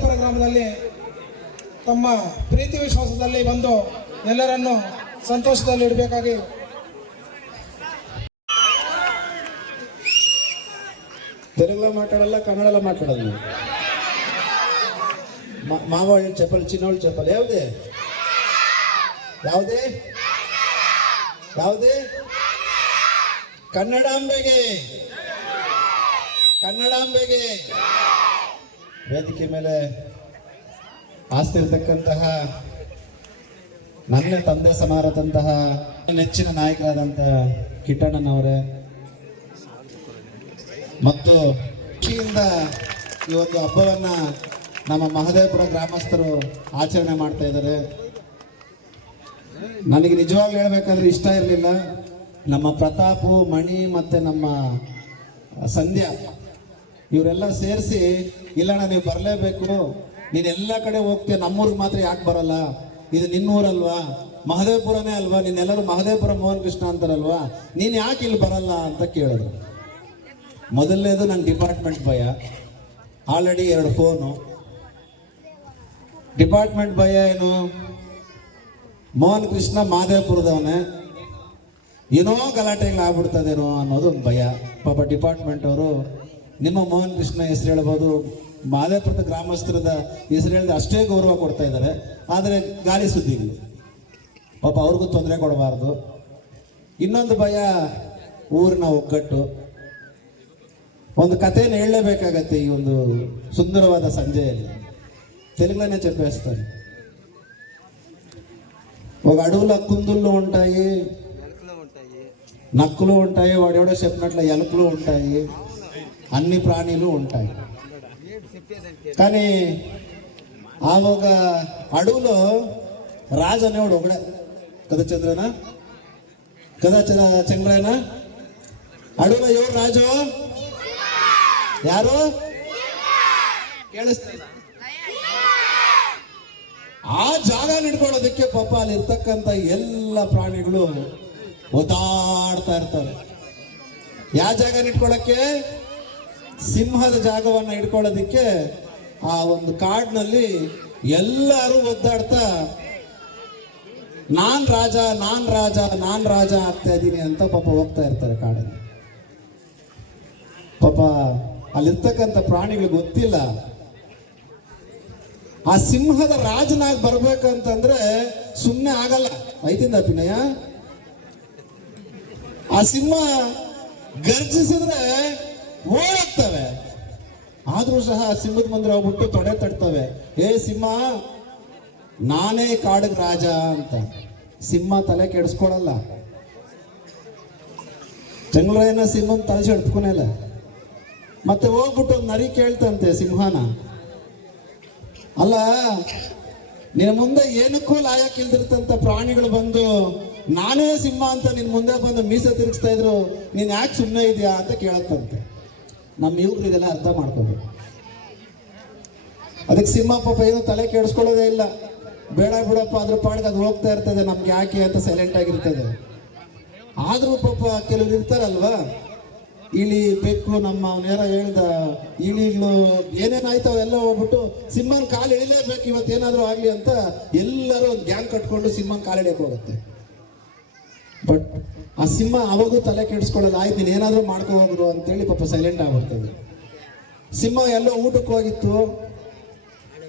ಮಲ್ಲೇಪುರ ಗ್ರಾಮದಲ್ಲಿ ತಮ್ಮ ಪ್ರೀತಿ ವಿಶ್ವಾಸದಲ್ಲಿ ಬಂದು ಎಲ್ಲರನ್ನು ಸಂತೋಷದಲ್ಲಿ ಇಡಬೇಕಾಗಿ ತೆಲುಗು ಮಾತಾಡಲ್ಲ, ಕನ್ನಡಲ್ಲ ಮಾತಾಡೋದು ನೀವು. ಮಾವಳಿ ಚಪ್ಪಲ್ ಚಿನ್ನೋಳು ಚಪ್ಪಲ್, ಯಾವುದೇ? ಯಾವುದೇ? ಯಾವುದೇ? ಕನ್ನಡಾಂಬೆಗೆ. ಕನ್ನಡಾಂಬೆಗೆ. ವೇದಿಕೆ ಮೇಲೆ ಆಸ್ತಿರ್ತಕ್ಕಂತಹ ನನ್ನ ತಂದೆ ಸಮಾರದಂತಹ ನೆಚ್ಚಿನ ನಾಯಕರಾದಂತಹ ಕಿಟ್ಟಣ್ಣನವರೇ ಮತ್ತು ಖುಷಿಯಿಂದ ಈ ಒಂದು ಹಬ್ಬವನ್ನ ನಮ್ಮ ಮಹದೇವಪುರ ಗ್ರಾಮಸ್ಥರು ಆಚರಣೆ ಮಾಡ್ತಾ ಇದ್ದಾರೆ. ನನಗೆ ನಿಜವಾಗ್ಲೂ ಹೇಳ್ಬೇಕಂದ್ರೆ ಇಷ್ಟ ಇರಲಿಲ್ಲ. ನಮ್ಮ ಪ್ರತಾಪು, ಮಣಿ ಮತ್ತೆ ನಮ್ಮ ಸಂಧ್ಯಾ ಇವರೆಲ್ಲ ಸೇರಿಸಿ, ಇಲ್ಲಣ್ಣ, ನೀವು ಬರಲೇಬೇಕು. ನೀನು ಎಲ್ಲ ಕಡೆ ಹೋಗ್ತೀಯ, ನಮ್ಮೂರಿಗೆ ಮಾತ್ರ ಯಾಕೆ ಬರಲ್ಲ? ಇದು ನಿನ್ನೂರಲ್ವಾ? ಮಹದೇವಪುರನೇ ಅಲ್ವಾ? ನಿನ್ನೆಲ್ಲರೂ ಮಹದೇವಪುರ ಮೋಹನ್ ಕೃಷ್ಣ ಅಂತಾರಲ್ವಾ? ನೀನು ಯಾಕೆ ಇಲ್ಲಿ ಬರಲ್ಲ ಅಂತ ಕೇಳಿದ್ರು. ಮೊದಲನೇದು ನನ್ನ ಡಿಪಾರ್ಟ್ಮೆಂಟ್ ಭಯ. ಆಲ್ರೆಡಿ ಎರಡು ಫೋನು. ಡಿಪಾರ್ಟ್ಮೆಂಟ್ ಭಯ ಏನು? ಮೋಹನ್ ಕೃಷ್ಣ ಮಹದೇವಪುರದವನೇ. ಏನೋ ಗಲಾಟೆಗಳು ಆಗ್ಬಿಡ್ತದೇನೋ ಅನ್ನೋದು ಒಂದು ಭಯ. ಪಾಪ ಡಿಪಾರ್ಟ್ಮೆಂಟ್ ಅವರು ನಿಮ್ಮ ಮೋಹನ್ ಕೃಷ್ಣ ಹೆಸರು ಹೇಳ್ಬೋದು ಮಾದೇವಪುರದ ಗ್ರಾಮಸ್ಥರದ ಹೆಸರು ಹೇಳಿದ್ರೆ ಅಷ್ಟೇ ಗೌರವ ಕೊಡ್ತಾ ಇದ್ದಾರೆ ಆದರೆ ಗಾಳಿ ಸುದ್ದಿಗಳು ಪಾಪ ಅವ್ರಿಗೂ ತೊಂದರೆ ಕೊಡಬಾರ್ದು ಇನ್ನೊಂದು ಭಯ ಊರಿನ ಒಗ್ಗಟ್ಟು ಒಂದು ಕಥೆಯನ್ನು ಹೇಳಲೇಬೇಕಾಗತ್ತೆ ಈ ಒಂದು ಸುಂದರವಾದ సంజయ్ తెలుగులోనే చెప్పేస్తాను ఒక అడవుల కుందుళ్ళు ఉంటాయి నక్కులు ఉంటాయి వాడెవడో చెప్పినట్లు ఎలుకలు ఉంటాయి అన్ని ప్రాణులు ఉంటాయి కానీ ఆ ఒక అడవులో రాజు అనేవాడు ఒకడే కదా చంద్రనా కదా చ- చంద్రనా అడవులో ఎవరు రాజు ಯಾರು ಕೇಳಿಸ್ತಿಲ್ಲ ಆ ಜಾಗ ಹಿಡ್ಕೊಳ್ಳೋದಕ್ಕೆ ಪಾಪ ಅಲ್ಲಿ ಇರ್ತಕ್ಕಂಥ ಎಲ್ಲ ಪ್ರಾಣಿಗಳು ಒದ್ದಾಡ್ತಾ ಇರ್ತವೆ ಯಾವ ಜಾಗ ಇಟ್ಕೊಳ್ಳೋಕ್ಕೆ ಸಿಂಹದ ಜಾಗವನ್ನ ಇಟ್ಕೊಳ್ಳೋದಿಕ್ಕೆ ಆ ಒಂದು ಕಾಡಿನಲ್ಲಿ ಎಲ್ಲರೂ ಒದ್ದಾಡ್ತಾ, ನಾನ್ ರಾಜ ನಾನ್ ರಾಜ ನಾನ್ ರಾಜ ಆಗ್ತಾ ಇದ್ದೀನಿ ಅಂತ ಪಾಪ ಹೋಗ್ತಾ ಇರ್ತಾರೆ ಕಾಡಲ್ಲಿ. ಪಾಪ ಅಲ್ಲಿರ್ತಕ್ಕಂಥ ಪ್ರಾಣಿಗಳು ಗೊತ್ತಿಲ್ಲ. ಆ ಸಿಂಹದ ರಾಜನಾಗಿ ಬರ್ಬೇಕಂತಂದ್ರೆ ಸುಮ್ಮನೆ ಆಗಲ್ಲ. ಐತಿಂದ ಅಭಿನಯ. ಆ ಸಿಂಹ ಗರ್ಜಿಸಿದ್ರೆ ಓಡಾಗ್ತವೆ ಆದ್ರೂ ಸಹ ಸಿಂಹದ ಮಂದಿರ ಹೋಗ್ಬಿಟ್ಟು ತೊಡೆ ತಡ್ತವೆ ಏ ಸಿಂಹ, ನಾನೇ ಕಾಡಿಗೆ ರಾಜ ಅಂತ. ಸಿಂಹ ತಲೆ ಕೆಡಿಸ್ಕೊಳಲ್ಲ. ಜಂಗಲರಾಯನ ಸಿಂಹನ ತಲೆ ಚಡ್ಕೊನೇಲ್ಲ ಮತ್ತೆ ಹೋಗ್ಬಿಟ್ಟು ನರಿ ಕೇಳ್ತಂತೆ ಸಿಂಹನ. ಅಲ್ಲ, ನಿನ್ನ ಮುಂದೆ ಏನಕ್ಕೂ ಲಾಯಕ್ಕಿಲ್ದಿರ್ತಂತ ಪ್ರಾಣಿಗಳು ಬಂದು, ನಾನೇ ಸಿಂಹ ಅಂತ ನಿನ್ ಮುಂದೆ ಬಂದು ಮೀಸೆ ತಿರುಗಿಸ್ತಾ ಇದ್ರು, ನೀನ್ ಯಾಕೆ ಸುಮ್ಮನೆ ಇದೆಯಾ ಅಂತ ಕೇಳತ್ತಂತೆ. ನಮ್ಮ ಯುವಕರು ಇದೆಲ್ಲ ಅರ್ಥ ಮಾಡ್ಕೋಬೇಕು. ಅದಕ್ಕೆ ಸಿಂಹ ಪಾಪ ಏನು ತಲೆ ಕೆಡಿಸ್ಕೊಳ್ಳೋದೇ ಇಲ್ಲ. ಬೇಡ ಬಿಡಪ್ಪ ಅದ್ರ ಪಾಡಿಗೆ ಅದು ಹೋಗ್ತಾ ಇರ್ತದೆ, ನಮ್ಗೆ ಯಾಕೆ ಅಂತ ಸೈಲೆಂಟ್ ಆಗಿರ್ತದೆ. ಆದರೂ ಪಾಪ ಕೆಲವ್ರು ಇರ್ತಾರಲ್ವಾ? ಇಳಿ ಬೆಕ್ಕು ನಮ್ಮ ಅವನೇರ ಹೇಳ್ದ, ಇಳಿಗಳು ಏನೇನಾಯ್ತು ಎಲ್ಲ ಹೋಗ್ಬಿಟ್ಟು ಸಿಂಹನ ಕಾಲು ಎಳಿಲೇಬೇಕು ಇವತ್ತೇನಾದ್ರೂ ಆಗಲಿ ಅಂತ ಎಲ್ಲರೂ ಗ್ಯಾಂಗ್ ಕಟ್ಕೊಂಡು ಸಿಂಹನ್ ಕಾಲು ಹೋಗುತ್ತೆ. ಬಟ್ ಆ ಸಿಂಹ ಅವಾಗೂ ತಲೆ ಕೆಡಿಸ್ಕೊಳ್ಳಲ್ಲ ಆಯ್ತು, ನೀನು ಏನಾದರೂ ಮಾಡ್ಕೊ ಹೋಗ್ರು ಅಂತೇಳಿ ಪಾಪ ಸೈಲೆಂಟ್ ಆಗ್ಬಿಡ್ತದೆ. ಸಿಂಹ ಎಲ್ಲೋ ಊಟಕ್ಕೆ ಹೋಗಿತ್ತು.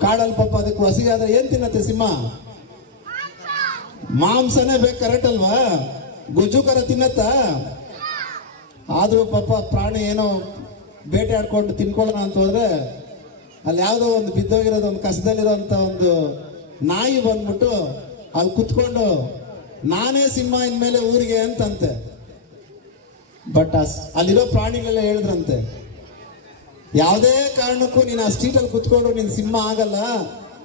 ಕಾಡಲ್ಲಿ ಪಾಪ ಅದಕ್ಕೆ ಆದ್ರೆ ಏನ್ ತಿನ್ನತ್ತೆ ಸಿಂಹ? ಮಾಂಸನೇ ಬೇಕು ಕರೆಕ್ಟ್ ಅಲ್ವಾ? ಗುಜ್ಜುಕರ ತಿನ್ನತ್ತಾ? ಆದ್ರೂ ಪಾಪ ಪ್ರಾಣಿ ಏನೋ ಬೇಟೆ ಆಡ್ಕೊಂಡು ತಿನ್ಕೊಳ್ಳೋಣ ಅಂತ ಹೋದ್ರೆ, ಅಲ್ಲಿ ಯಾವುದೋ ಒಂದು ಬಿದ್ದೋಗಿರೋದು, ಒಂದು ಕಸದಲ್ಲಿರೋಂಥ ಒಂದು ನಾಯಿ ಬಂದ್ಬಿಟ್ಟು ಅಲ್ಲಿ ಕುತ್ಕೊಂಡು ನಾನೇ ಸಿಂಹ ಇನ್ಮೇಲೆ ಊರಿಗೆ ಅಂತಂತೆ. ಬಟ್ ಅಲ್ಲಿರೋ ಪ್ರಾಣಿಗಳೆಲ್ಲ ಹೇಳಿದ್ರಂತೆ. ಯಾವುದೇ ಕಾರಣಕ್ಕೂ ನೀನು ಆ ಸ್ಟ್ರೀಟಲ್ಲಿ ಕುತ್ಕೊಂಡ್ರು ನೀನು ಸಿಂಹ ಆಗಲ್ಲ,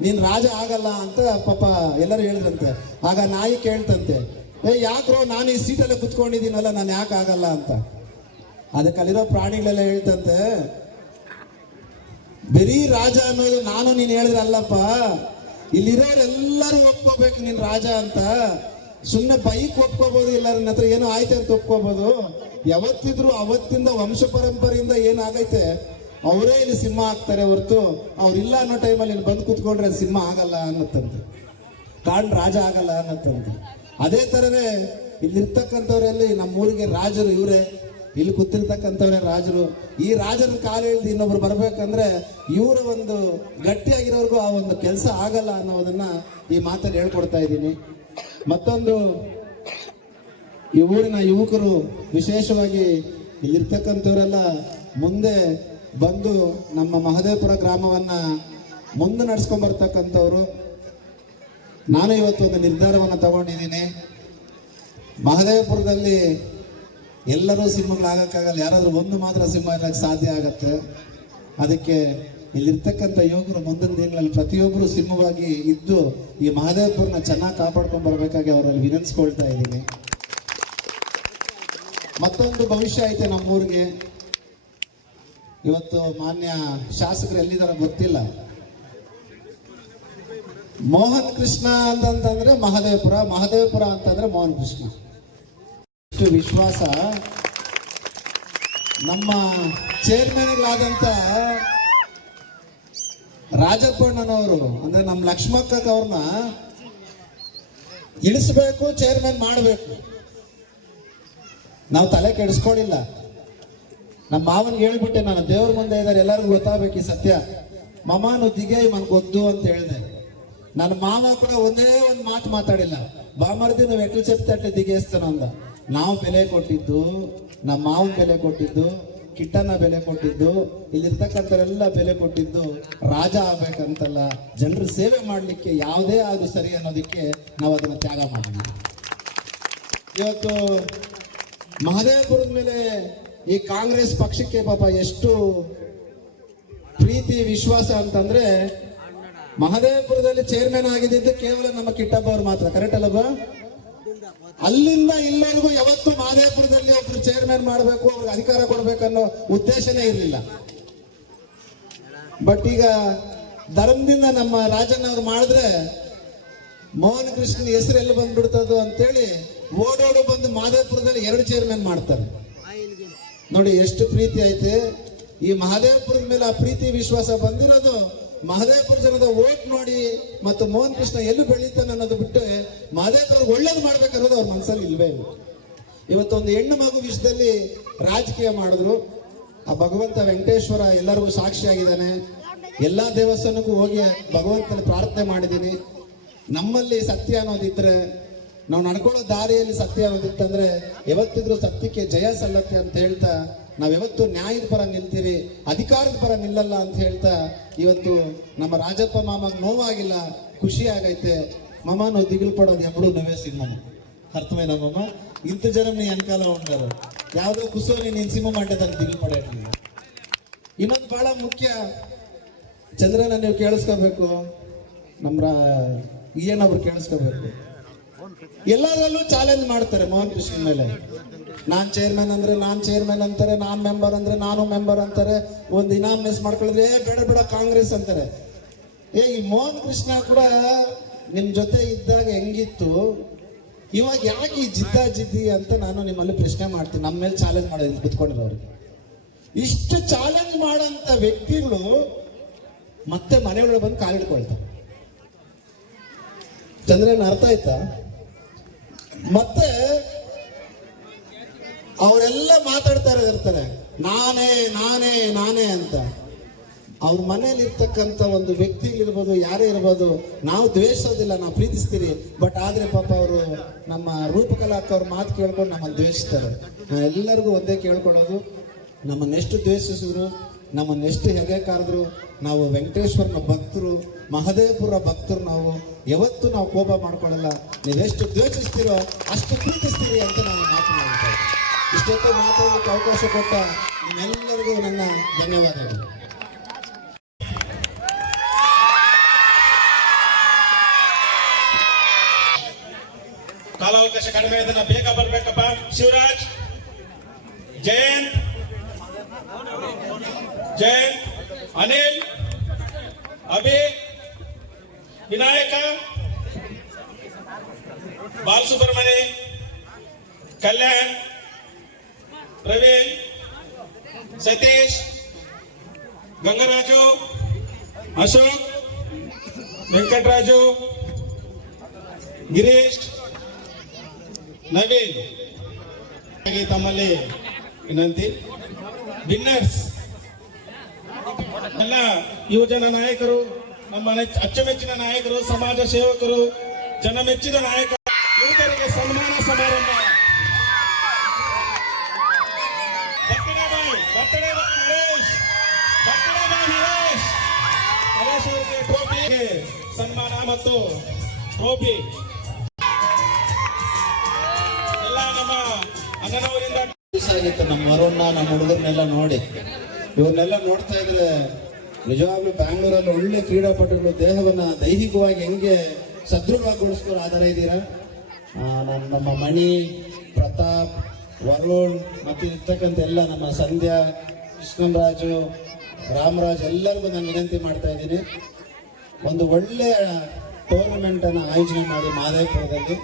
ನೀನು ರಾಜ ಆಗಲ್ಲ ಅಂತ ಪಾಪ ಎಲ್ಲರೂ ಹೇಳಿದ್ರಂತೆ. ಆಗ ನಾಯಿ ಕೇಳ್ತಂತೆ, ಏ, ಯಾಕ್ರೋ ನಾನು ಈ ಸೀಟಲ್ಲೇ ಕುತ್ಕೊಂಡಿದ್ದೀನಲ್ಲ, ನಾನು ಯಾಕೆ ಆಗಲ್ಲ ಅಂತ? ಅದಕ್ಕೆ ಅಲ್ಲಿರೋ ಪ್ರಾಣಿಗಳೆಲ್ಲ ಹೇಳ್ತಂತೆ, ಬರೀ ರಾಜ ಅನ್ನೋದು ನಾನು ನೀನು ಹೇಳಿದ್ರಲ್ಲಪ್ಪ, ಇಲ್ಲಿರೋರೆಲ್ಲರೂ ಒಪ್ಕೋಬೇಕು ನೀನು ರಾಜ ಅಂತ. ಸುಮ್ಮನೆ ಬೈಕ್ ಒಪ್ಕೋಬಹುದು ನನ್ನ ಹತ್ರ ಏನೋ ಆಯ್ತು ಅಂತ ಒಪ್ಕೋಬಹುದು ಯಾವತ್ತಿದ್ರು ಅವತ್ತಿಂದ ವಂಶ ಪರಂಪರೆಯಿಂದ ಏನಾಗೈತೆ, ಅವರೇ ಇಲ್ಲಿ ಸಿಂಹ ಆಗ್ತಾರೆ ಹೊರತು, ಅವ್ರಿಲ್ಲ ಅನ್ನೋ ಟೈಮಲ್ಲಿ ಇಲ್ಲಿ ಬಂದು ಕೂತ್ಕೊಂಡ್ರೆ ಸಿಂಹ ಆಗಲ್ಲ ಅನ್ನತ್ತಂತೆ. ಕಾಣ್ ರಾಜ ಆಗಲ್ಲ ಅನ್ನತ್ತಂತೆ. ಅದೇ ಥರನೇ ಇಲ್ಲಿರ್ತಕ್ಕಂಥವ್ರಲ್ಲಿ ನಮ್ಮೂರಿಗೆ ರಾಜರು ಇವರೇ. ಇಲ್ಲಿ ಕೂತಿರ್ತಕ್ಕಂಥವ್ರೆ ರಾಜರು. ಈ ರಾಜರ ಕಾಲ ಇಳಿದು ಇನ್ನೊಬ್ರು ಬರ್ಬೇಕಂದ್ರೆ ಇವರ ಒಂದು ಗಟ್ಟಿಯಾಗಿರೋರ್ಗೂ ಆ ಒಂದು ಕೆಲಸ ಆಗಲ್ಲ ಅನ್ನೋದನ್ನ ಈ ಮಾತಲ್ಲಿ ಹೇಳ್ಕೊಡ್ತಾ ಇದ್ದೀನಿ. ಮತ್ತೊಂದು ಈ ಊರಿನ ಯುವಕರು ವಿಶೇಷವಾಗಿ ಇಲ್ಲಿರ್ತಕ್ಕಂಥವರೆಲ್ಲ ಮುಂದೆ ಬಂದು ನಮ್ಮ ಮಹದೇವಪುರ ಗ್ರಾಮವನ್ನ ಮುಂದೆ ನಡ್ಸ್ಕೊಂಡ್ ಬರ್ತಕ್ಕಂಥವ್ರು. ನಾನು ಇವತ್ತು ಒಂದು ನಿರ್ಧಾರವನ್ನು ತಗೊಂಡಿದ್ದೀನಿ. ಮಹದೇವಪುರದಲ್ಲಿ ಎಲ್ಲರೂ ಸಿಂಹಗಳಾಗಕ್ಕಾಗಲ್ಲ ಯಾರಾದರೂ ಒಂದು ಮಾತ್ರ ಸಿಂಹ ಇರೋಕ್ಕೆ ಸಾಧ್ಯ ಆಗತ್ತೆ. ಅದಕ್ಕೆ ಇಲ್ಲಿರ್ತಕ್ಕಂಥ ಯೋಗರು ಮುಂದಿನ ದಿನಗಳಲ್ಲಿ ಪ್ರತಿಯೊಬ್ಬರು ಸಿಂಹವಾಗಿ ಇದ್ದು ಈ ಮಹಾದೇವಪುರನ ಚೆನ್ನಾಗಿ ಕಾಪಾಡ್ಕೊಂಡು ಬರಬೇಕಾಗಿ ಅವರಲ್ಲಿ ವಿನಂತಿಸ್ಕೊಳ್ತಾ ಇದ್ದೀನಿ. ಮತ್ತೊಂದು ಭವಿಷ್ಯ ಐತೆ ನಮ್ಮೂರಿಗೆ. ಇವತ್ತು ಮಾನ್ಯ ಶಾಸಕರು ಎಲ್ಲಿದ್ದಾರೆ ಗೊತ್ತಿಲ್ಲ. ಮೋಹನ್ ಕೃಷ್ಣ ಅಂತಂತಂದ್ರೆ ಮಹದೇವಪುರ ಮಹದೇವಪುರ ಅಂತಂದ್ರೆ ಮೋಹನ್ ಕೃಷ್ಣ. ಇಷ್ಟು ವಿಶ್ವಾಸ ನಮ್ಮ ಚೇರ್ಮನ್ಗಳಾದಂತ ರಾಜಪ್ಪಣ್ಣನವರು ಅಂದ್ರೆ ನಮ್ಮ ಲಕ್ಷ್ಮಕ್ಕ ಅವ್ರನ್ನ ಇಳಿಸ್ಬೇಕು ಚೇರ್ಮನ್ ಮಾಡಬೇಕು. ನಾವು ತಲೆ ಕೆಡಿಸ್ಕೊಳ್ಳಿಲ್ಲ ನಮ್ಮ ಮಾವನ್ಗೆ ಹೇಳ್ಬಿಟ್ಟೆ ನಾನು, ದೇವ್ರ ಮುಂದೆ ಇದ್ದಾರೆ ಎಲ್ಲರಿಗೂ ಗೊತ್ತಾಗಬೇಕು ಈ ಸತ್ಯ. ಮಮಾನು ದಿಗೆ ಗೊತ್ತು ಅಂತ ಹೇಳಿದೆ. ನನ್ನ ಮಾವ ಕೂಡ ಒಂದೇ ಒಂದು ಮಾತು ಮಾತಾಡಿಲ್ಲ. ಬಾಮರ್ದಿ ನಾವು ಎಟ್ಲು ಚೆಪ್ತೆ ಅಟ್ಲೆ ದಿಗೇಸ್ತಾನ ಅಂದ. ನಾವು ಬೆಲೆ ಕೊಟ್ಟಿದ್ದು ನಮ್ಮ ಮಾವನ್ ಬೆಲೆ ಕೊಟ್ಟಿದ್ದು ಕಿಟ್ಟನ ಬೆಲೆ ಕೊಟ್ಟಿದ್ದು, ಇಲ್ಲಿರ್ತಕ್ಕಂಥವರೆಲ್ಲ ಬೆಲೆ ಕೊಟ್ಟಿದ್ದು ರಾಜ ಆಗ್ಬೇಕಂತಲ್ಲ, ಜನರ ಸೇವೆ ಮಾಡಲಿಕ್ಕೆ ಯಾವುದೇ ಆದ್ರೂ ಸರಿ ಅನ್ನೋದಕ್ಕೆ ನಾವು ಅದನ್ನು ತ್ಯಾಗ ಮಾಡೋಣ ಇವತ್ತು ಮಹದೇವಪುರದ ಮೇಲೆ ಈ ಕಾಂಗ್ರೆಸ್ ಪಕ್ಷಕ್ಕೆ ಪಾಪ ಎಷ್ಟು ಪ್ರೀತಿ, ವಿಶ್ವಾಸ ಅಂತಂದ್ರೆ ಮಹದೇವಪುರದಲ್ಲಿ ಚೇರ್ಮನ್ ಆಗಿದ್ದಿದ್ದು ಕೇವಲ ನಮ್ಮ ಕಿಟ್ಟಪ್ಪ ಅವ್ರು ಮಾತ್ರ. ಕರೆಕ್ಟ್ ಅಲ್ಲಪ್ಪ ಅಲ್ಲಿಂದ ಎಲ್ಲರಿಗೂ ಯಾವತ್ತು ಮಹದೇವಪುರದಲ್ಲಿ ಒಬ್ರು ಚೇರ್ಮನ್ ಮಾಡಬೇಕು, ಅವ್ರಿಗೆ ಅಧಿಕಾರ ಕೊಡ್ಬೇಕನ್ನೋ ಉದ್ದೇಶನೇ ಇರಲಿಲ್ಲ. ಬಟ್ ಈಗ ಧರ್ಮದಿಂದ ನಮ್ಮ ರಾಜಣ್ಣ ಅವ್ರು ಮಾಡಿದ್ರೆ ಮೋಹನ್ ಕೃಷ್ಣನ್ ಹೆಸರು ಎಲ್ಲಿ ಬಂದ್ಬಿಡ್ತದೋ ಅಂತೇಳಿ ಓಡೋಡು ಬಂದು ಮಾದೇಪುರದಲ್ಲಿ ಎರಡು ಚೇರ್ಮನ್ ಮಾಡ್ತಾರೆ. ನೋಡಿ, ಎಷ್ಟು ಪ್ರೀತಿ ಐತೆ. ಈ ಮಹದೇವಪುರದ ಮೇಲೆ ಆ ಪ್ರೀತಿ, ವಿಶ್ವಾಸ ಬಂದಿರೋದು ಮಹದೇವಪುರ ಜನದ ಓಟ್ ನೋಡಿ ಮತ್ತು ಮೋಹನ್ ಕೃಷ್ಣ ಎಲ್ಲಿ ಬೆಳೀತಾನೆ ಅನ್ನೋದು ಬಿಟ್ಟು ಮಹದೇವಪುರ ಒಳ್ಳೇದು ಮಾಡ್ಬೇಕನ್ನೋದು ಅವ್ರ ಮನಸ್ಸಲ್ಲಿ ಇಲ್ವೇ ಇಲ್ಲ. ಇವತ್ತೊಂದು ಹೆಣ್ಣು ಮಗು ವಿಷಯದಲ್ಲಿ ರಾಜಕೀಯ ಮಾಡಿದ್ರು. ಆ ಭಗವಂತ ವೆಂಕಟೇಶ್ವರ ಎಲ್ಲರಿಗೂ ಸಾಕ್ಷಿಯಾಗಿದ್ದಾನೆ. ಎಲ್ಲಾ ದೇವಸ್ಥಾನಕ್ಕೂ ಹೋಗಿ ಭಗವಂತನ ಪ್ರಾರ್ಥನೆ ಮಾಡಿದ್ದೀನಿ. ನಮ್ಮಲ್ಲಿ ಸತ್ಯ ಅನ್ನೋದಿದ್ರೆ, ನಾವು ನಡ್ಕೊಳ್ಳೋ ದಾರಿಯಲ್ಲಿ ಸತ್ಯ ಅನ್ನೋದಿತ್ತಂದ್ರೆ, ಯಾವತ್ತಿದ್ರೂ ಸತ್ಯಕ್ಕೆ ಜಯ ಸಲ್ಲತ್ತೆ ಅಂತ ಹೇಳ್ತಾ ನಾವೆವತ್ತು ನ್ಯಾಯದ ಪರ ನಿಲ್ತೀರಿ, ಅಧಿಕಾರದ ಪರ ನಿಲ್ಲಲ್ಲ ಅಂತ ಹೇಳ್ತಾ ಇವತ್ತು ನಮ್ಮ ರಾಜಪ್ಪ ಮಾಮಗೆ ನೋವಾಗಿಲ್ಲ, ಖುಷಿ ಆಗೈತೆ. ಮಾಮನು ನಾವು ದಿಗಿಲು ಪಡೋದು ಎಪ್ಪಡೂ ನವೇ ಸಿನಿಮಾ ಮಾಮ? ಇಂತ ಜನಂ ನೀ వెనకాల ఉంటారు యావదో ಕುಸೋ నేను సింహం ಸಿಂಹ దాన్ని ದಿಗಿಲು పడేట్లేదు ಇನ್ನೊಂದು ಬಹಳ ಮುಖ್ಯ. ಚಂದ್ರನ ನೀವು ಕೇಳಿಸ್ಕೋಬೇಕು. ನಮ್ಮ ಈ ಕೇಳಿಸ್ಕೋಬೇಕು. ಎಲ್ಲದರಲ್ಲೂ ಚಾಲೆಂಜ್ ಮಾಡ್ತಾರೆ ಮೋಹನ್ ಕೃಷ್ಣ ಮೇಲೆ. ನಾನ್ ಚೇರ್ಮನ್ ಅಂದರೆ ನಾನ್ ಚೇರ್ಮನ್ ಅಂತಾರೆ, ನಾನ್ ಮೆಂಬರ್ ಅಂದ್ರೆ ನಾನು ಮೆಂಬರ್ ಅಂತಾರೆ. ಒಂದು ಮಿಸ್ ಮಾಡ್ಕೊಳ್ಳಿದ್ರೆ ಏ, ಬೇಡ ಬೇಡ, ಕಾಂಗ್ರೆಸ್ ಅಂತಾರೆ. ಏ, ಈ ಮೋಹನ್ ಕೃಷ್ಣ ಕೂಡ ನಿಮ್ಮ ಜೊತೆ ಇದ್ದಾಗ ಹೆಂಗಿತ್ತು? ಇವಾಗ ಯಾಕೆ ಈ ಜಿದ್ದ ಜಿದ್ದಿ ಅಂತ ನಾನು ನಿಮ್ಮಲ್ಲಿ ಪ್ರಶ್ನೆ ಮಾಡ್ತೀನಿ. ನಮ್ಮ ಮೇಲೆ ಚಾಲೆಂಜ್ ಮಾಡೋದು ಇಲ್ಲಿ ಕುತ್ಕೊಂಡಿರೋರಿಗೆ ಇಷ್ಟು ಚಾಲೆಂಜ್ ಮಾಡೋಂಥ ವ್ಯಕ್ತಿಗಳು ಮತ್ತೆ ಮನೆಯೊಳಗೆ ಬಂದು ಕಾಲಿಡ್ಕೊಳ್ತಾರೆ ಚಂದ್ರನ್ ಅರ್ಥ ಆಯ್ತಾ? ಮತ್ತೆ ಅವರೆಲ್ಲ ಮಾತಾಡ್ತಾ ಇರ್ತಾರೆ, ನಾನೇ ನಾನೇ ನಾನೇ ಅಂತ. ಅವ್ರ ಮನೇಲಿ ಇರ್ತಕ್ಕಂಥ ಒಂದು ವ್ಯಕ್ತಿ ಇರ್ಬೋದು, ಯಾರೇ ಇರ್ಬೋದು, ನಾವು ದ್ವೇಷೋದಿಲ್ಲ, ನಾವು ಪ್ರೀತಿಸ್ತೀರಿ ಬಟ್ ಆದ್ರೆ ಪಾಪ ಅವರು ನಮ್ಮ ರೂಪಕಲಾಕ ಅವ್ರ ಮಾತು ಕೇಳ್ಕೊಂಡು ನಮ್ಮನ್ನು ದ್ವೇಷಿಸ್ತಾರೆ. ಎಲ್ಲರಿಗೂ ಒಂದೇ ಕೇಳ್ಕೊಳ್ಳೋದು ನಮ್ಮನ್ನೆಷ್ಟು ದ್ವೇಷಿಸಿದ್ರು ನಮ್ಮನ್ನೆಷ್ಟು ಹೆಗೆ ಕಾರದ್ರು, ನಾವು ವೆಂಕಟೇಶ್ವರನ ಭಕ್ತರು, ಮಹದೇವಪುರ ಭಕ್ತರು ನಾವು, ಯಾವತ್ತೂ ನಾವು ಕೋಪ ಮಾಡ್ಕೊಳ್ಳಲ್ಲ. ನೀವೆಷ್ಟು ದ್ವೇಷಿಸ್ತೀರೋ ಅಷ್ಟು ಪ್ರೀತಿಸ್ತೀರಿ ಅಂತ ನಾನು ಮಾತನಾಡ್ತೇನೆ ಇಷ್ಟೊತ್ತು ಮಾತಾಡಲಿಕ್ಕೆ ಅವಕಾಶ ಕೊಟ್ಟ ನಿಮ್ಮೆಲ್ಲರಿಗೂ ನನ್ನ ಧನ್ಯವಾದಗಳು. ಕಾಲಾವಕಾಶ ಕಡಿಮೆ ಇದನ್ನ ಬೇಗ ಬರ್ಬೇಕಪ್ಪ. ಶಿವರಾಜ್, ಜಯಂತ್ ಜಯಂತ್, ಅನಿಲ್, ಅಭಿ, ವಿನಾಯಕ, ಬಾಲಸುಬ್ರಹ್ಮಣ್ಯ, ಕಲ್ಯಾಣ್ ಪ್ರವೀಣ್ ಸತೀಶ್ ಗಂಗರಾಜು ಅಶೋಕ್ ವೆಂಕಟರಾಜು ಗಿರೀಶ್ ನವೀನ್ ತಮ್ಮಲ್ಲಿ ವಿನಂತಿ. ವಿನ್ನರ್ಸ್ ಎಲ್ಲ ಯುವಜನ ನಾಯಕರು, ನಮ್ಮ ಅಚ್ಚುಮೆಚ್ಚಿನ ನಾಯಕರು, ಸಮಾಜ ಸೇವಕರು ಜನಮೆಚ್ಚಿದ ನಾಯಕ ಸನ್ಮಾನ ಮತ್ತು ಟ್ರೋಫಿ ಎಲ್ಲ ನಮ್ಮ ಅಣ್ಣನವರಿಂದ ಆಗಿತ್ತು ನಮ್ಮ ವರುಣ್ನ ನಮ್ಮ ಹುಡುಗರನ್ನೆಲ್ಲ ನೋಡಿ. ಇವ್ರನ್ನೆಲ್ಲ ನೋಡ್ತಾ ಇದ್ರೆ ನಿಜವಾಗ್ಲೂ ಬ್ಯಾಂಗ್ಳೂರಲ್ಲಿ ಒಳ್ಳೆ ಕ್ರೀಡಾಪಟುಗಳು ದೇಹವನ್ನ ದೈಹಿಕವಾಗಿ ಹೆಂಗೆ ಸದೃಢವಾಗಿಗೊಳಿಸ್ಕೊಂಡು ಆ ಥರ ಇದ್ದೀರಾ ನಮ್ಮ ಮಣಿ, ಪ್ರತಾಪ್, ವರುಣ್, ಮತ್ತು ಇರ್ತಕ್ಕಂಥ ಎಲ್ಲ ನಮ್ಮ ಸಂಧ್ಯಾ ಕೃಷ್ಣರಾಜು ರಾಮರಾಜ್ ಎಲ್ಲರಿಗೂ ನಾನು ವಿನಂತಿ ಮಾಡ್ತಾ ಇದ್ದೀನಿ. ಒಂದು ಒಳ್ಳೆಯ ಟೂರ್ನಮೆಂಟ್ ಅನ್ನು ಆಯೋಜನೆ ಮಾಡಿ ಮಾದೇಪುರದಲ್ಲಿ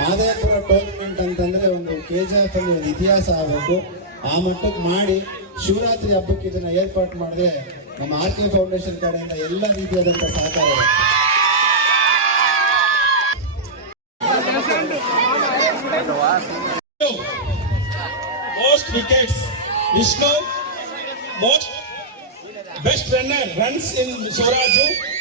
ಮಾದೇಪುರ ಟೂರ್ನಮೆಂಟ್ ಅಂತಂದ್ರೆ ಒಂದು ಕೆ ಜಿ ಎಫ್ ಅಲ್ಲಿ ಒಂದು ಇತಿಹಾಸ ಆಗಬೇಕು. ಆ ಮಟ್ಟಕ್ಕೆ ಮಾಡಿ ಶಿವರಾತ್ರಿ ಹಬ್ಬಕ್ಕೆ ಇದನ್ನ ಏರ್ಪಾಟ್ ಮಾಡಿದ್ರೆ ನಮ್ಮ ಆರ್ ಕೆ ಫೌಂಡೇಶನ್ ಕಡೆಯಿಂದ ಎಲ್ಲ ರೀತಿಯಾದಂಥ ಸಹಕಾರ most wickets wickets. rais Mzorajo